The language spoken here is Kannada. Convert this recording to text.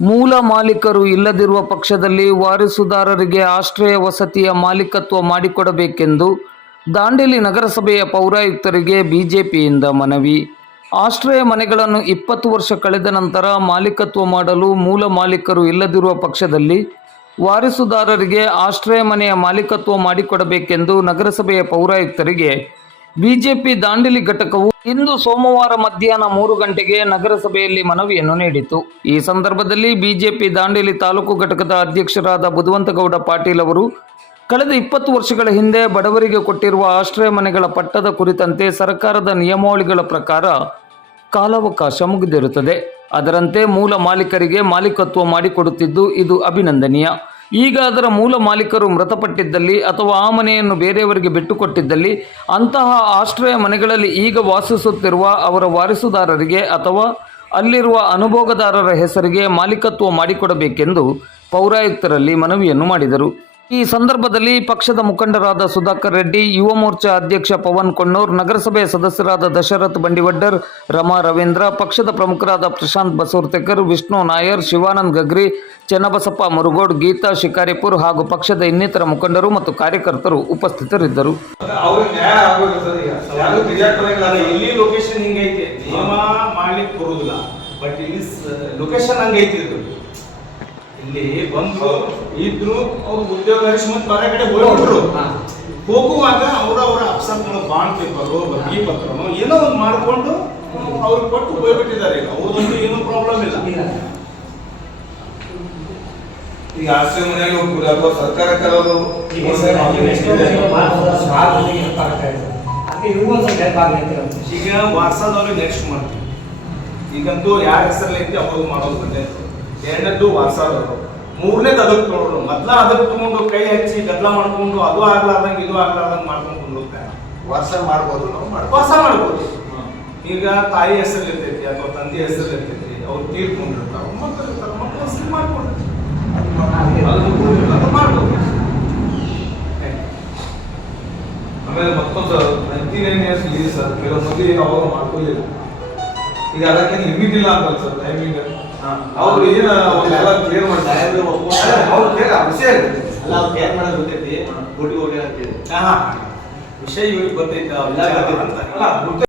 ಮೂಲ ಮಾಲೀಕರು ಇಲ್ಲದಿರುವ ಪಕ್ಷದಲ್ಲಿ ವಾರಸುದಾರರಿಗೆ ಆಶ್ರಯ ವಸತಿಯ ಮಾಲೀಕತ್ವ ಮಾಡಿಕೊಡಬೇಕೆಂದು ದಾಂಡೇಲಿ ನಗರಸಭೆಯ ಪೌರಾಯುಕ್ತರಿಗೆ ಬಿಜೆಪಿಯಿಂದ ಮನವಿ. ಆಶ್ರಯ ಮನೆಗಳನ್ನು ಇಪ್ಪತ್ತು ವರ್ಷ ಕಳೆದ ನಂತರ ಮಾಲೀಕತ್ವ ಮಾಡಲು ಮೂಲ ಮಾಲೀಕರು ಇಲ್ಲದಿರುವ ಪಕ್ಷದಲ್ಲಿ ವಾರಸುದಾರರಿಗೆ ಆಶ್ರಯ ಮನೆಯ ಮಾಲೀಕತ್ವ ಮಾಡಿಕೊಡಬೇಕೆಂದು ನಗರಸಭೆಯ ಪೌರಾಯುಕ್ತರಿಗೆ ಬಿಜೆಪಿ ದಾಂಡೇಲಿ ಘಟಕವು ಇಂದು ಸೋಮವಾರ ಮಧ್ಯಾಹ್ನ ಮೂರು ಗಂಟೆಗೆ ನಗರಸಭೆಯಲ್ಲಿ ಮನವಿಯನ್ನು ನೀಡಿತು. ಈ ಸಂದರ್ಭದಲ್ಲಿ ಬಿಜೆಪಿ ದಾಂಡೇಲಿ ತಾಲೂಕು ಘಟಕದ ಅಧ್ಯಕ್ಷರಾದ ಬುಧವಂತಗೌಡ ಪಾಟೀಲ್ ಅವರು, ಕಳೆದ ಇಪ್ಪತ್ತು ವರ್ಷಗಳ ಹಿಂದೆ ಬಡವರಿಗೆ ಕೊಟ್ಟಿರುವ ಆಶ್ರಯ ಮನೆಗಳ ಪಟ್ಟದ ಕುರಿತಂತೆ ಸರ್ಕಾರದ ನಿಯಮಾವಳಿಗಳ ಪ್ರಕಾರ ಕಾಲಾವಕಾಶ ಮುಗಿದಿರುತ್ತದೆ. ಅದರಂತೆ ಮೂಲ ಮಾಲೀಕರಿಗೆ ಮಾಲೀಕತ್ವ ಮಾಡಿಕೊಡುತ್ತಿದ್ದು ಇದು ಅಭಿನಂದನೀಯ. ಈಗ ಅದರ ಮೂಲ ಮಾಲೀಕರು ಮೃತಪಟ್ಟಿದ್ದಲ್ಲಿ ಅಥವಾ ಆ ಮನೆಯನ್ನು ಬೇರೆಯವರಿಗೆ ಬಿಟ್ಟುಕೊಟ್ಟಿದ್ದಲ್ಲಿ, ಅಂತಹ ಆಶ್ರಯ ಮನೆಗಳಲ್ಲಿ ಈಗ ವಾಸಿಸುತ್ತಿರುವ ಅವರ ವಾರಿಸುದಾರರಿಗೆ ಅಥವಾ ಅಲ್ಲಿರುವ ಅನುಭೋಗದಾರರ ಹೆಸರಿಗೆ ಮಾಲೀಕತ್ವ ಮಾಡಿಕೊಡಬೇಕೆಂದು ಪೌರಾಯುಕ್ತರಲ್ಲಿ ಮನವಿಯನ್ನು ಮಾಡಿದರು. ಈ ಸಂದರ್ಭದಲ್ಲಿ ಪಕ್ಷದ ಮುಖಂಡರಾದ ಸುಧಾಕರ್ ರೆಡ್ಡಿ, ಯುವ ಮೋರ್ಚಾ ಅಧ್ಯಕ್ಷ ಪವನ್ ಕೊಣ್ಣೂರ್ ನಗರಸಭೆಯ ಸದಸ್ಯರಾದ ದಶರಥ್ ಬಂಡಿವಡ್ಡರ್, ರಮಾ ರವೀಂದ್ರ, ಪಕ್ಷದ ಪ್ರಮುಖರಾದ ಪ್ರಶಾಂತ್ ಬಸೂರ್ತೆಕರ್, ವಿಷ್ಣು ನಾಯರ್, ಶಿವಾನಂದ್ ಗಗ್ರಿ, ಚನ್ನಬಸಪ್ಪ ಮುರುಗೋಡ್, ಗೀತಾ ಶಿಕಾರಿಪುರ್ ಹಾಗೂ ಪಕ್ಷದ ಇನ್ನಿತರ ಮುಖಂಡರು ಮತ್ತು ಕಾರ್ಯಕರ್ತರು ಉಪಸ್ಥಿತರಿದ್ದರು. ಅವ್ರಿಗೆ ಇಲ್ಲಿ ಬಂದು ಇದ್ರು ಅವ್ರು ಉದ್ಯೋಗ ಮತ್ತೆ ಬೇರೆ ಕಡೆ ಹೋಗ್ಬಿಟ್ರು. ಹೋಗುವಾಗ ಅವ್ರ ಅವರ ಅಪ್ಸರ್ಗಳು ಬಾಂಡ್ ಪೇಪರು ಬಗ್ಗೆ ಪತ್ರ ಏನೋ ಒಂದು ಮಾಡ್ಕೊಂಡು ಅವ್ರಿಗೆ ಕೊಟ್ಟು ಹೋಗ್ಬಿಟ್ಟಿದ್ದಾರೆ. ಈಗ ಅವ್ರದಂತೂ ಏನೂ ಪ್ರಾಬ್ಲಮ್ ಇಲ್ಲ. ಈಗ ಆಶ್ರಯ ಮನೆಗೆ ಹೋಗ್ಬೋದು ಅಥವಾ ಸರ್ಕಾರ ಕೆಲವು ಈಗ ವಾರಸಾದವ್ರಿಗೆ ನೆಕ್ಸ್ಟ್ ಮಾಡ್ತೀವಿ ಈಗಂತೂ ಯಾರ ಹೆಸರಲ್ಲಿ ಐತಿ ಅವ್ರಿಗೆ ಮಾಡೋದು ಬಂದೆ. ಎರಡನೇದ್ದು ವಾರಸಾದವರು. ಮೂರನೇದು ಅದಕ್ಕೆ ತೊಗೊಳ್ಳೋದು ಮೊದ್ಲ ಅದಕ್ಕೆ ತಗೊಂಡು ಕೈ ಹಚ್ಚಿ ಗದ್ದಲ ಮಾಡ್ಕೊಂಡು ಅದು ಆಗ್ಲಾರ್ದಂಗೆ ಇದು ಆಗ್ಲಾರ್ದಂಗೆ ಮಾಡ್ಕೊಂಡು ಕುಂದಿರ್ತಾರೆ ವರ್ಷ ಮಾಡ್ಬೋದು ನಾವು ಮಾಡ್ಬೋದು. ವಾಸ ಮಾಡ್ಬೋದು. ಈಗ ತಾಯಿ ಹೆಸರು ಇರ್ತೈತಿ ಅಥವಾ ತಂದೆ ಹೆಸರು ಇರ್ತೈತಿ ಅವ್ರು ತೀರ್ಕೊಂಡಿರ್ತಾರೆ. ಮಕ್ಕಳು ಇರ್ತಾರೆ ಮಕ್ಕಳು ಹೆಸರು ಮಾಡ್ಕೊಂಡಿರ್ತಾರೆ ಅದು ಮಾಡ್ಬೋದು. ಆಮೇಲೆ ಮತ್ತೊಂದು ninety nine years lease sir ಕೆಲವು ಮಂದಿ ಅವಾಗ ಮಾಡ್ಕೊಳ್ಳಿಲ್ಲ ಈಗ ಅದಕ್ಕೆ ಲಿಮಿಟ್ ಇಲ್ಲ ಅಂತ ಸರ್ ಟೈಮಿಂಗ್ ಅವ್ರು ಏನ ಒಂದೆಲ್ಲ ಕ್ಲಿಯರ್ ಮಾಡ್ತಾರೆ. ಅವ್ರು ವಿಷಯ ಅಲ್ಲ ಅವ್ರು ಕೇರ್ ಮಾಡೋದು ಗೊತ್ತೈತಿ. ವಿಷಯ ಇವ್ರಿಗೆ ಗೊತ್ತೈತೆ. ಅಲ್ಲ